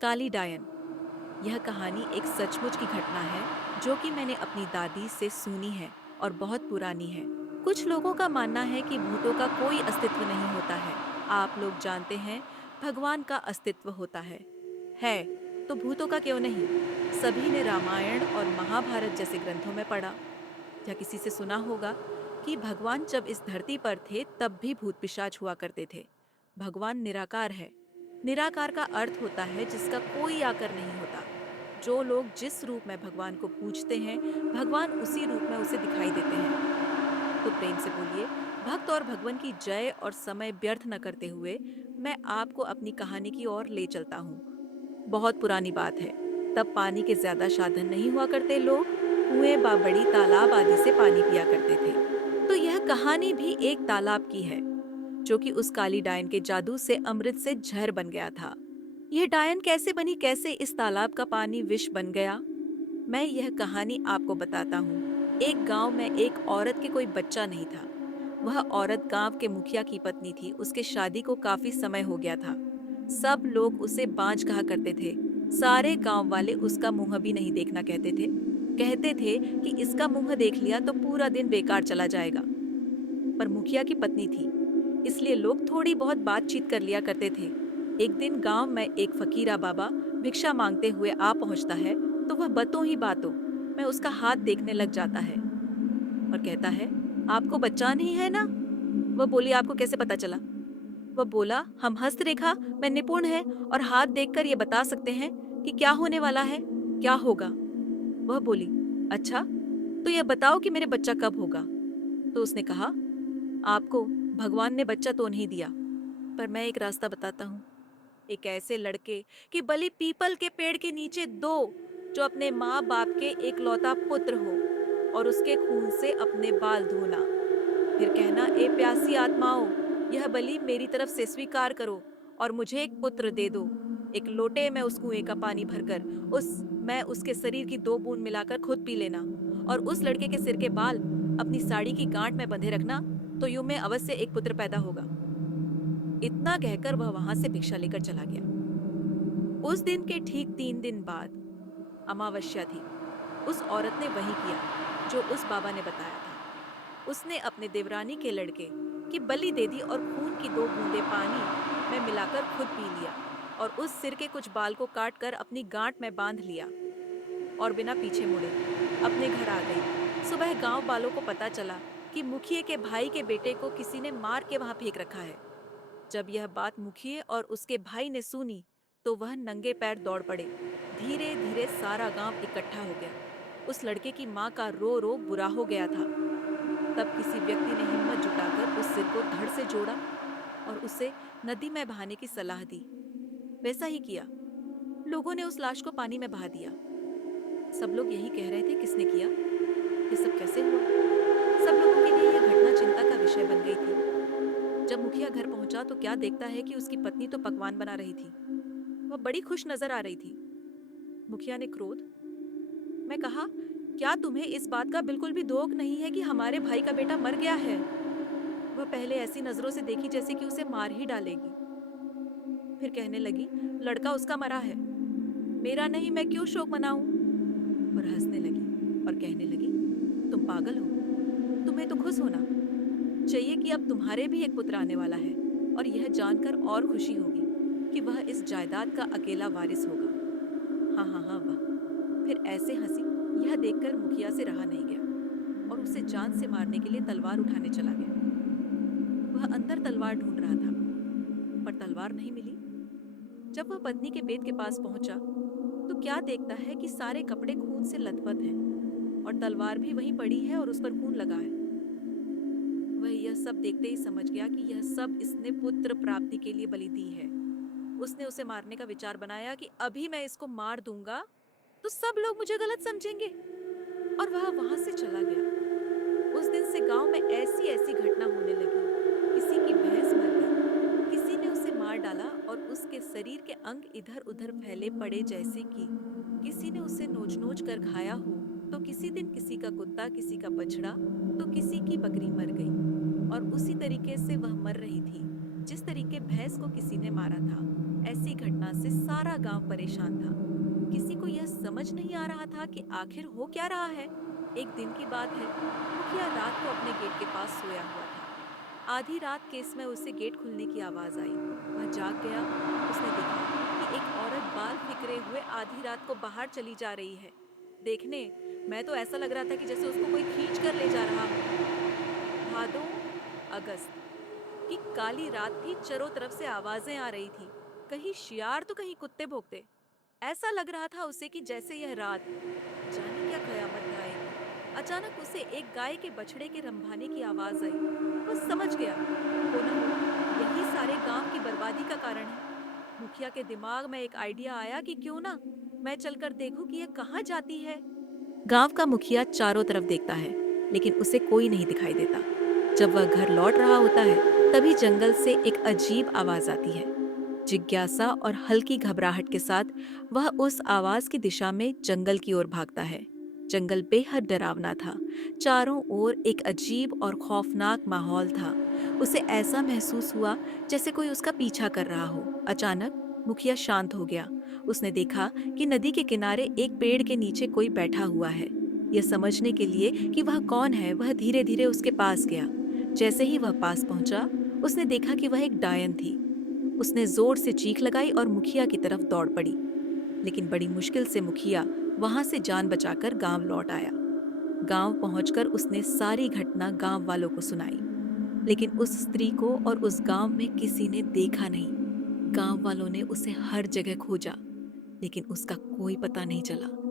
काली डायन। यह कहानी एक सचमुच की घटना है जो कि मैंने अपनी दादी से सुनी है और बहुत पुरानी है। कुछ लोगों का मानना है कि भूतों का कोई अस्तित्व नहीं होता है। आप लोग जानते हैं, भगवान का अस्तित्व होता है तो भूतों का क्यों नहीं? सभी ने रामायण और महाभारत जैसे ग्रंथों में पढ़ा या किसी से सुना होगा कि भगवान जब इस धरती पर थे तब भी भूत पिशाच हुआ करते थे। भगवान निराकार है। निराकार का अर्थ होता है जिसका कोई आकर नहीं होता। जो लोग जिस रूप में भगवान को पूजते हैं, भगवान उसी रूप में उसे दिखाई देते हैं। तो प्रेम से बोलिए, भक्त और भगवान की जय। और समय व्यर्थ न करते हुए मैं आपको अपनी कहानी की ओर ले चलता हूँ। बहुत पुरानी बात है। तब पानी के ज्यादा साधन नहीं हुआ करते। लोग कुएं, बावड़ी, तालाब आदि से पानी पिया करते थे। तो यह कहानी भी एक तालाब की है जो कि उस काली डायन के जादू से अमृत से जहर बन गया था। यह डायन कैसे बनी, कैसे इस तालाब का पानी विष बन गया, मैं यह कहानी आपको बताता हूँ। एक गांव में एक औरत के कोई बच्चा नहीं था। वह औरत गांव के मुखिया की पत्नी थी। उसके शादी को काफी समय हो गया था। सब लोग उसे बांझ कहा करते थे। सारे गांव वाले उसका मुंह भी नहीं देखना कहते थे। कहते थे कि इसका मुंह देख लिया तो पूरा दिन बेकार चला जाएगा। पर मुखिया की पत्नी थी, इसलिए लोग थोड़ी बहुत बातचीत कर लिया करते थे। एक दिन गांव में एक फकीरा बाबा भिक्षा मांगते हुए आ पहुंचता है। तो वह बातों ही बातों में उसका हाथ देखने लग जाता है और कहता है, आपको बच्चा नहीं है ना? वह बोली, आपको कैसे पता चला? वह बोला, हम हस्तरेखा में निपुण हैं और हाथ देखकर ये बता सकते हैं कि क्या होने वाला है, क्या होगा। वह बोली, अच्छा, तो यह बताओ कि मेरे बच्चा कब होगा। तो उसने कहा, आपको भगवान ने बच्चा तो नहीं दिया, पर मैं एक रास्ता बताता हूँ। एक ऐसे लड़के कि बलि पीपल के पेड़ के नीचे दो, जो अपने माँ बाप के एक लौता पुत्र हो, और उसके खून से अपने बाल धोना। फिर कहना, ए प्यासी आत्माओं, यह बलि मेरी तरफ से स्वीकार करो और मुझे एक पुत्र दे दो। एक लोटे में उस कुएं का पानी भरकर उस मैं उसके शरीर की 2 बूंद मिलाकर खुद पी लेना, और उस लड़के के सिर के बाल अपनी साड़ी की गांठ में बंधे रखना, तो यूं में अवश्य एक पुत्र पैदा होगा। इतना कहकर वह वहां से भिक्षा लेकर चला गया। उस दिन के ठीक 3 दिन बाद अमावस्या थी। उस औरत ने वही किया जो उस बाबा ने बताया था। उसने अपने देवरानी के लड़के की बलि दे दी और खून की 2 बूंदें पानी में मिलाकर खुद पी लिया, और उस सिर के कुछ बाल को काट कर अपनी गांठ में बांध लिया और बिना पीछे मुड़े अपने घर आ गई। सुबह गांव वालों को पता चला कि मुखिए के भाई के बेटे को किसी ने मार के वहां फेंक रखा है। जब यह बात मुखिए और उसके भाई ने सुनी तो वह नंगे पैर दौड़ पड़े। धीरे धीरे सारा गांव इकट्ठा हो गया। उस लड़के की माँ का रो रो बुरा हो गया था। तब किसी व्यक्ति ने हिम्मत जुटाकर उस सिर को धड़ से जोड़ा और उसे नदी में बहाने की सलाह दी। वैसा ही किया। लोगों ने उस लाश को पानी में बहा दिया। सब लोग यही कह रहे थे, किसने किया, ये सब कैसे हुआ। सब लोगों के लिए यह घटना चिंता का विषय बन गई थी। जब मुखिया घर पहुंचा तो क्या देखता है कि उसकी पत्नी तो पकवान बना रही थी। वह बड़ी खुश नजर आ रही थी। मुखिया ने क्रोध में कहा, क्या तुम्हें इस बात का बिल्कुल भी दोख नहीं है कि हमारे भाई का बेटा मर गया है? वह पहले ऐसी नजरों से देखी जैसे कि उसे मार ही डालेगी। फिर कहने लगी, लड़का उसका मरा है, मेरा नहीं, मैं क्यों शोक मनाऊं। और हंसने लगी और कहने लगी, तुम पागल हो, तुम्हें तो खुश होना चाहिए कि अब तुम्हारे भी एक पुत्र आने वाला है, और यह जानकर और खुशी होगी कि वह इस जायदाद का अकेला वारिस होगा। हाँ हाँ हाँ, वाह। फिर ऐसे हंसी। यह देखकर मुखिया से रहा नहीं गया और उसे जान से मारने के लिए तलवार उठाने चला गया। वह अंदर तलवार ढूंढ रहा था, पर तलवार नहीं मिली। जब वह पत्नी के बेद के पास पहुंचा तो क्या देखता है कि सारे कपड़े खून से लथपथ हैं और तलवार भी वहीं पड़ी है और उस पर खून लगा है। वह यह सब देखते ही समझ गया कि यह सब इसने पुत्र प्राप्ति के लिए बलि दी है। उसने उसे मारने का विचार बनाया कि अभी मैं इसको मार दूंगा तो सब लोग मुझे गलत समझेंगे, और वह वहां से चला गया। उस दिन से गांव में ऐसी ऐसी घटना होने लगी। किसी की भैंस मर गई, किसी ने उसे मार डाला और उसके शरीर के अंग इधर उधर फैले पड़े, जैसे कि किसी ने उसे नोच नोच कर खाया हो। तो किसी दिन किसी का कुत्ता, किसी का बछड़ा, तो किसी की बकरी मर गई, और उसी तरीके से वह मर रही थी जिस तरीके भैंस को किसी ने मारा था। ऐसी घटना से सारा गांव परेशान था। किसी को यह समझ नहीं आ रहा था कि आखिर हो क्या रहा है। एक दिन की बात है, मुखिया रात को अपने गेट के पास सोया हुआ था। आधी रात के इसमें उसे गेट खुलने की आवाज आई। वह जाग गया। उसने देखा कि एक औरत बाल फिकरे हुए आधी रात को बाहर चली जा रही है। देखने मैं तो ऐसा लग रहा था कि जैसे उसको कोई खींच कर ले जा रहा हो। भादो, अगस्त की काली रात थी। चारों तरफ से आवाजें आ रही थी, कहीं शियार तो कहीं कुत्ते भौंकते। ऐसा लग रहा था उसे कि जैसे यह रात जाने क्या कयामत ढाएगी। अचानक उसे एक गाय के बछड़े के रंभाने की आवाज आई। वो समझ गया, हो न हो यही सारे गांव की बर्बादी का कारण है। मुखिया के दिमाग में एक आइडिया आया कि क्यों ना मैं चलकर देखूं कि यह कहाँ जाती है। गांव का मुखिया चारों तरफ देखता है, लेकिन उसे कोई नहीं दिखाई देता। जब वह घर लौट रहा होता है, तभी जंगल से एक अजीब आवाज आती है। जिज्ञासा और हल्की घबराहट के साथ वह उस आवाज की दिशा में जंगल की ओर भागता है। जंगल बेहद डरावना था। चारों ओर एक अजीब और खौफनाक माहौल था। उसे ऐसा महसूस हुआ जैसे कोई उसका पीछा कर रहा हो। अचानक मुखिया शांत हो गया। उसने देखा कि नदी के किनारे एक पेड़ के नीचे कोई बैठा हुआ है। यह समझने के लिए कि वह कौन है, वह धीरे धीरे उसके पास गया। जैसे ही वह पास पहुंचा, उसने देखा कि वह एक डायन थी। उसने जोर से चीख लगाई और मुखिया की तरफ दौड़ पड़ी। लेकिन बड़ी मुश्किल से मुखिया वहां से जान बचाकर गांव लौट आया। गांव पहुंचकर उसने सारी घटना गांव वालों को सुनाई। लेकिन उस स्त्री को और उस गांव में किसी ने देखा नहीं। गांव वालों ने उसे हर जगह खोजा, लेकिन उसका कोई पता नहीं चला।